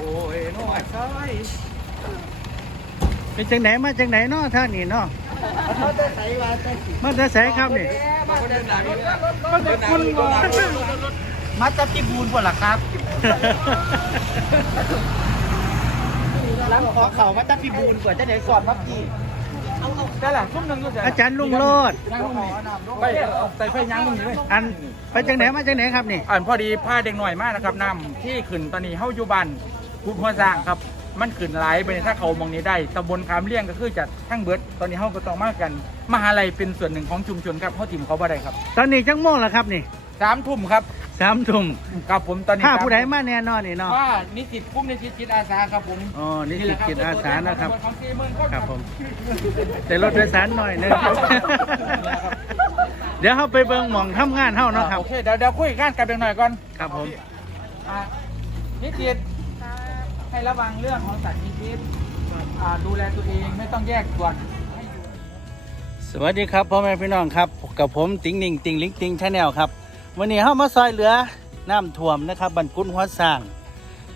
อ้ยน้อยซอยเป็นจังไหนมาจังไหนเนาะท่านนี่เนาะเขาจะใส่มาใส่สิมาแต่ไสครับนี่มาเดินหน้ารถมันจะคุณบ่มาจากที่บูนบ่ล่ะครับหลังขอเข่ามาจากที่บูนกว่าจะได้สอนมาพี่เอาเอาได้ล่ะทุ่มนึงอยู่อาจารย์ลุงโลดยังลุงนี่ไปเอาใส่ไฟยังลุงนี่เลยอันไปจังไหนมาจังไหนครับนี่อ่านพอดีผ้าเด็กหน่อยมากนะครับน้ำที่ขึ้นตอนนี้เฮาอยู่บ้าน กุดหัวสร้างครับ มันขึ้นหลายไปถ้าเขามองนี้ได้ตำบลคามเลี่ยงก็คือจัดทั้งเบิดตอนนี้เฮาก็ต้องมากัน มหาลัยเป็นส่วนหนึ่งของชุมชนครับเฮาทีมเขาบ่ได้ครับตอนนี้จังโมงแล้วครับนี่สามทุ่มครับสามทุ่มกับผมตอนนี้ถ้าครับผู้ใดมาแน่นอนนี่เนาะว่านิสิตกลุ่มนิสิตจิตอาสาครับผมอ๋อนี่คือจิตอาสานะครับของสี่หมื่นคนครับผมแต่รถโดยสารหน่อยหนึงเดี๋ยวเขาไปเบิ่งหม่องทำงานเฮาเนาะครับโอเคเดี๋ยวเดี๋ยวคุยกันกันเพียงหน่อยก่อนครับผมอะนิสิต ให้ระวังเรื่องของสัตว์มีพิษอ่าดูแลตัวเองไม่ต้องแยกส่วนสวัสดีครับพ่อแม่พี่น้องครับกับผมติงหนิงติงลิงติงชาแนลครับวันนี้เข้ามาซอยเหลือน้ำท่วมนะครับบันกุนหัวสร้าง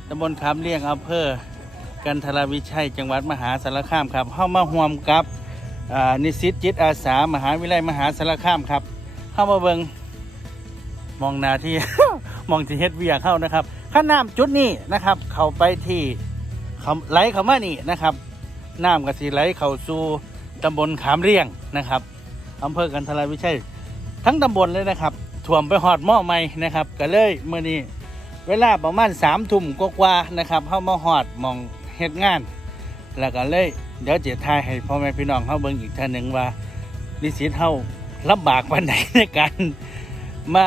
ตำบลขามเลียงอำเภอกันทรวิชัยจังหวัดมหาสารคามครับเข้ามาห่วมกับนิสิตจิตอาสามหาวิทยาลัยมหาสารคามครับ เข้ามาเบิงมองนาที่ มองที่เฮ็ดเวียเข้านะครับ ข้าน้ำจุดนี้นะครับ เข้าไปที่เขาไหลเข้ามานี่นะครับน้ำกสีไหลเข้าสู่ตำบลขามเรียงนะครับอำเภอกันทรวิชัยทั้งตำบลเลยนะครับถ่วมไปหอดหม้อใหม่นะครับก็เลยเมื่อนี้เวลาประมาณสามทุ่มกว่าๆนะครับเข้ามาหอดมองเฮ็ดงาน แล้วก็เลยเดี๋ยวเจะทายให้พ่อแม่พี่น้องเข้าเบิ่งอีกท่านหนึ่งว่านิสิตเฮาลำบากวันไหนในการมา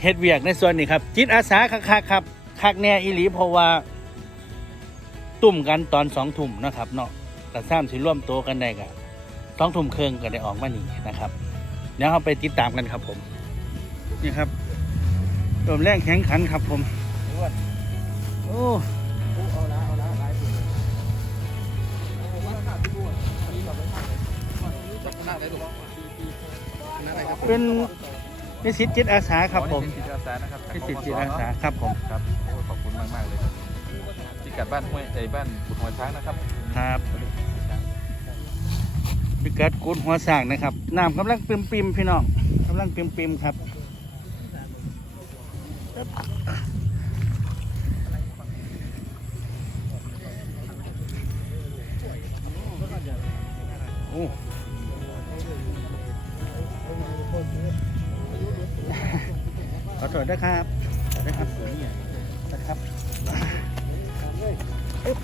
เฮ็ดเวียกในส่วนนี้ครับจิตอาสาคักๆครับ คักแน่อีหลีเพราะว่า ตุ่มกันตอนสองทุ่มนะครับเนาะกระซ้ำสิร่วมโตกันได้กะสองทุ่มเครึ่งก็ได้ออกมานี่นะครับ เดี๋ยวเราไปติดตามกันครับผม นี่ครับรวมแรงแข็งขันครับผมโอ้เป็นนิสิตจิตอาสาครับผมจิตอาสานะครับนิสิตจิตอาสาครับผมครับโอ้ขอบคุณ มากเลยครับที่กัดบ้านห้วยไอ้บ้านขุดหัวช้างนะครับครับพิกัดกูดหัวสร้างนะครับน้ำกำลังปิมปิมพี่น้องกำลังปิมปิมครับโอ้ขอโทษนะครับขอโทษนะครับ นะครับอึ๊บ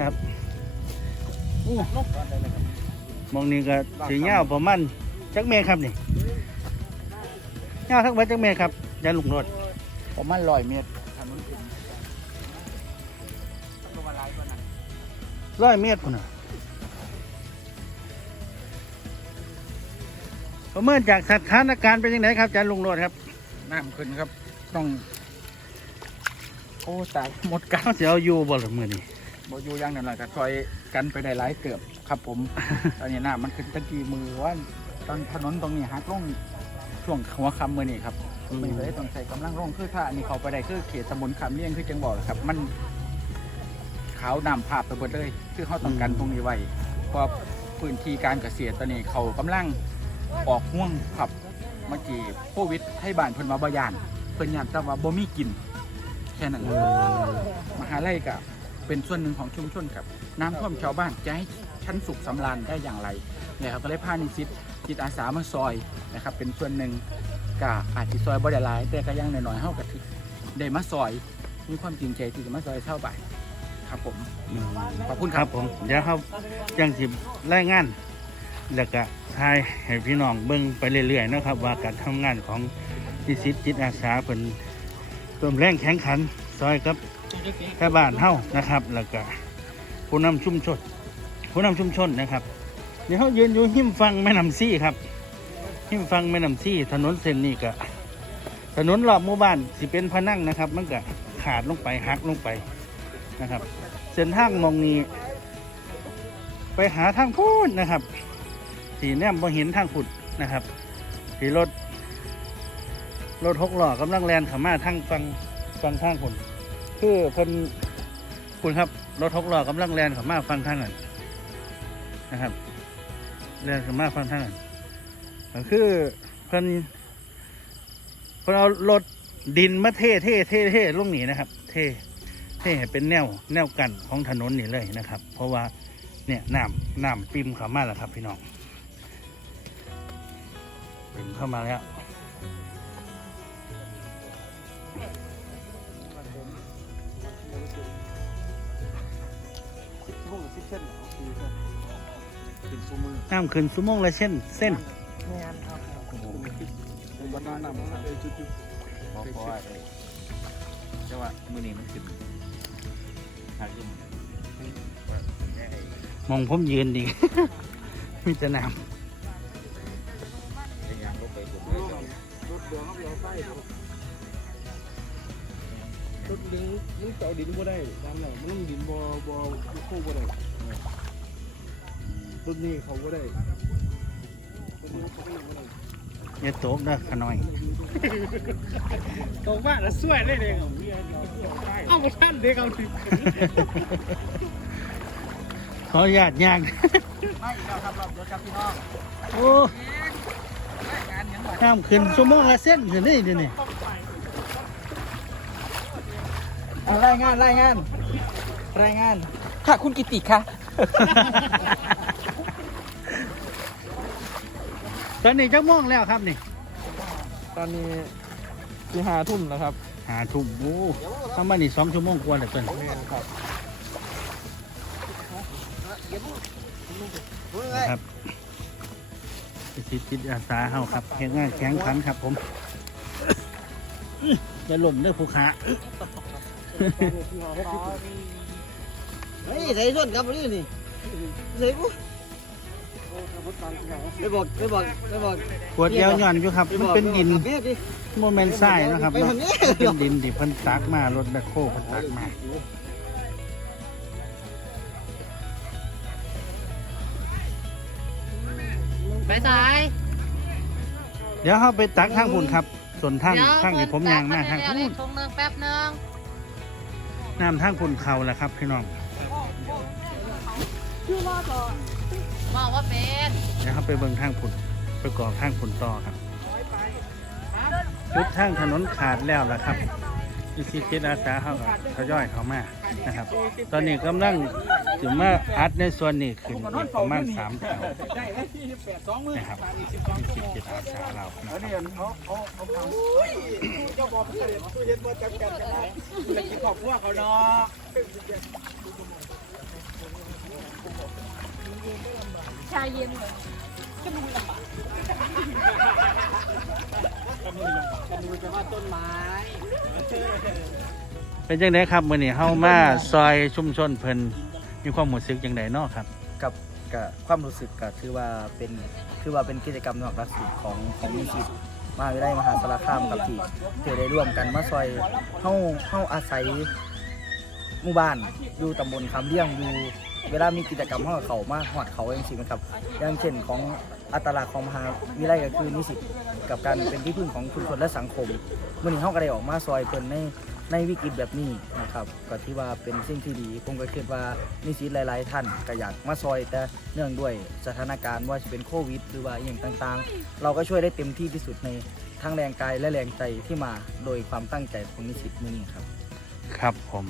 ครับอู้มองนี่ก็สีเงาวประมาณจักเมตรครับนี่เงาวทั้งหมดจักเมตรครับยันลุงรถผมมันลอยเมตรถนนเป็นต้องมาไล่ก่อนนะร้อยเมตรพุ่นน่ะ ประเมินจากสถานการณ์เป็นยังไงครับอาจารย์ลุงโรดครับ น้ำขึ้นครับ ต้อง โอ้ตายหมดกันเขาจะเอาอยู่บ่หรือมือนี่บอยู่อยังนั่นแหละก็ซอยกันไปได้หลายเกือบครับผม ตอนนี้น้ำมันขึ้นตะกี้มือว่าตอนถนนตรงนี้หักลงช่วงหัวคำมือนี่ครับมันเลยต้องใส่กำลังลงคือถ้าอันนี้เขาไปได้คือเขตตำบลคำเลี่ยงคือจังบอกแหละครับ มันขาวน้ำภาพไปหมดเลย คือเขาต้องกันตรงนี้ไว้เพราะพื้นที่การเกษตรตอนนี้เขากำลัง ออกห่วงครับเมื่อกี้โควิดให้บ้านเพิ่นมาบยาน เพิ่นยานแต่ว่าบ่มีกิน แค่นั้นเลยมหาลัยก็เป็นส่วนหนึ่งของชุมชนครับ น้ำท่วมชาวบ้านจะให้ชั้นสุขสำราญได้อย่างไรเนี่ยครับก็เลยพานิสิตจิตอาสามาซอยนะครับ เป็นส่วนหนึ่งก็อาจจะซอยบ่ได้หลาย แต่ก็ยังน้อยๆเฮาก็ถือได้มาซอย มีความจริงใจที่จะมาซอยเท่าบ่ายครับผมขอบคุณคครัรับบผมเดี๋ยวเขายังสิรายงาน แล้วก็ทายให้พี่น้องเบิ่งไปเรื่อยๆนะครับ ว่าการทำงานของนิสิตจิตอาสาเป็นร่วมแรงแข่งขันซอยกับแค่บ้านเฮานะครับ แล้วก็ผู้นำชุมชนผู้นำชุมชนนะครับเดี๋ยวเขายืนอยู่หิมฟังแม่น้ำซี่ครับหิมฟังแม่น้ำซี่ ถนนเส้นนี้ก็ถนนรอบหมู่บ้านสิเป็นพนังนะครับ มันก็ขาดลงไปหักลงไปนะครับ เส้นทางมองนี้ ไปหาทางพูดนะครับ สีแนมบ่เห็นทางขุดนะครับ สีรถ รถหกหล้อกำลังแลนขามาทางฟังฟังทางคนคือเพิ่นคุณครับ รถหกหล้อกำลังแลนขามาฟังทางนั้นนะครับแลนขามาฟังทางนั้นก็คือเพิ่นเพิ่นเอารถดินมาเทเทเทเทลงนี่นะครับ เทเทให้เป็นแนวแนวกันของถนนนี่เลยนะครับ เพราะว่าเนี่ยน้ำน้ำปิมขามาแล้วครับพี่น้อง ถึงเข้ามาแล้วน้ำขึ้นสุโมงละเช่น เส้นบอกว่าจะว่ามือนี้มันขึ้นขึ้นมองผมยืนดิ มีจต่น้ำ รถเดือดเขาเดือดไฟรถดินมันเจาะดินบ่ได้ตามแล้วมันต้องดินบ่บ่บ่โค้งบ่ได้รถนี้เขาบ่ได้รถนี้เขาไม่บ่ได้อย่าตกนะขน้อยตกบ้านแล้วสวยเลยเด้เอาเอาบ่ทันเด็กเอาถึงขออนุญาตยางไม่อีกแล้วครับรอบเดือดครับพี่น้องโอ้ น้ำขึ้นสุโมงละเส้นขึ้นนี่เดี๋ยวนี้รายงานรายงาน รายงาน ค่ะคุณกิติค่ะ ตอนนี้จะม่วงแล้วครับนี่ตอนนี้ที่หาทุ่มนะครับหาทุ่มโอ้ทำมานี่สองชั่วโมงกว่าแล้วเพิ่นแม่นครับนะครับ จิตจิตอาสาเฮาครับเห็นงานแข็งขันครับผมอย่าหล่นเด้อผู้ขาเฮ้ยใส่ส่วนครับวันนี้นี่ใส่ปุ๊ไปบอกไปบอกไปบอกปวดเอวหย่อนอยู่ครับ มันเป็นดินแม่ดิโมเมนต์ทรายนะครับไปเนาะทางนี้เป็นดินที่เพิ่นตักมารถแบคโคเพิ่นตักมา ไปสาย เดี๋ยวเขาไปตักทางพุ่นครับ ส่วนทางทางที่ผมยางมาทางพุ่พุ่นชงหนึงแป๊บหนึงน้ำทางพุ่นเขาแหละครับพี่น้องบอกว่าเป็นเดี๋ยวเขาไปเบิ่งทางพุ่นไปกรอกทางพุ่นต่อครับชุดทางถนนขาดแล้วล่ะครับ อีซีเจอาสาเขาก็ทยอยเข้ามานะครับ ตอนนี้กำลังถึงมาอัดในส่วนนี้ขึ้นอีกประมาณสามแถวได้ได้ที่แปดสองมือนะครับตาอีสิบสองอีชั่วซีโมงเจอาสาเรานะแล้วคนี่รับเขาเขาเขาทำเจ้าบอกเสด็จตู้เย็นว่าจัดการกันได้เลยกินขอบพวกเขาเนาะชายเย็นเลย เป็นจังไดครับมื้อนี้เฮามาซอยชุมชนเพิ่นมีความรู้สึกจังไดเนาะครับ กับกับความรู้สึกก็คือว่าเป็นคือว่าเป็นกิจกรรมนอกหลักสูตรของของนิสิตมหาวิทยาลัยมหาสารคามกับที่ที่ได้ร่วมกันมาซอยเฮาเฮาอาศัยหมู่บ้านอยู่ตำบลคำเลี้ยงอยู่ เวลามีกิจกรรมเฮาก็เขามาหอดเขาเองสินะครับอย่างเช่นของอัตลักษณ์ของมหาวิทยาลัยก็คือนิสิตกับการเป็นที่พึ่งของชุมชนและสังคมเมื้อนี้เฮาก็ได้ออกมาซอยเพิ่นในในวิกฤตแบบนี้นะครับก็ที่ว่าเป็นสิ่งที่ดีผมก็คิดว่านิสิตหลาย ๆ ท่านก็อยากมาซอยแต่เนื่องด้วยสถานการณ์ว่าจะเป็นโควิด หรือว่าอย่างต่างๆ เราก็ช่วยได้เต็มที่ที่สุดในทั้งแรงกายและแรงใจที่มาโดยความตั้งใจของนิสิตมือนี้ครับ ครับผม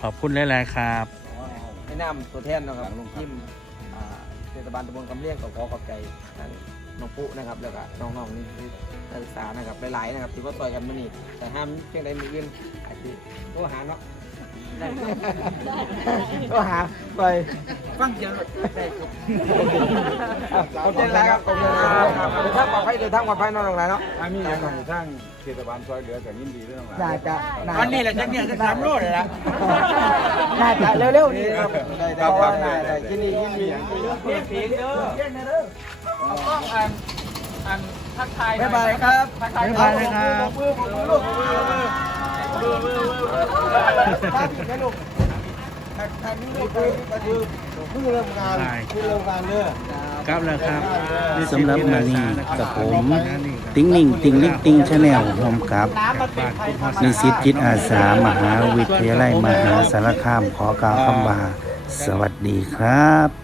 ขอบคุณหลาย ๆ ครับ ให้นำตัวแทนนะครับลงทิมเทศบาลตำบลคำเลี้ยงก็ขอขอบใจทางน้องปุ๊นะครับแล้วก็น้องๆนี่ที่นักศึกษานะครับหลายๆนะครับที่ว่าต่อยกันมื้อนี้แต่ห้ามเพียงใดมีเรื่องอาจจะโทรหาเนาะได้โทรหาไป ฟังเสียงได้ครับขอบคุณแล้วครับขอบคุณครับเดินทางปลอดภัยเดินทางปลอดภัยนอนโรงแรมเนาะถ้ามีอย่างของทางเทศบาลซอยเหลือกับยินดีด้วยน้องหลานน่าจะวันนี้แหละจักเนี่ยจะสามโลเลยละน่าจะเร็วๆนี้ครับเพราะว่าน่าจะที่นี่ยินดีเพียงเพียงเด้อเพียงเด้อเอากล้องอันอันทักทายบ๊ายบายครับทักทายบ๊ายบายนะครับมือมือมือมือมือมือมือมือมือถ้าผิดนะลูกถ้าถ้ามีลูกคือคือ เพิ่งเริ่มงานเพิ่งเริ่มงานเด้อครับแล้วครับสำหรับมานีกับผม ติ้งนิ่งติงลิกติงชาแนลพร้อมกับนิสิตจิตอาสามหาวิทยาลัยมหาสารคามขอกล่าวคำว่าสวัสดีครับ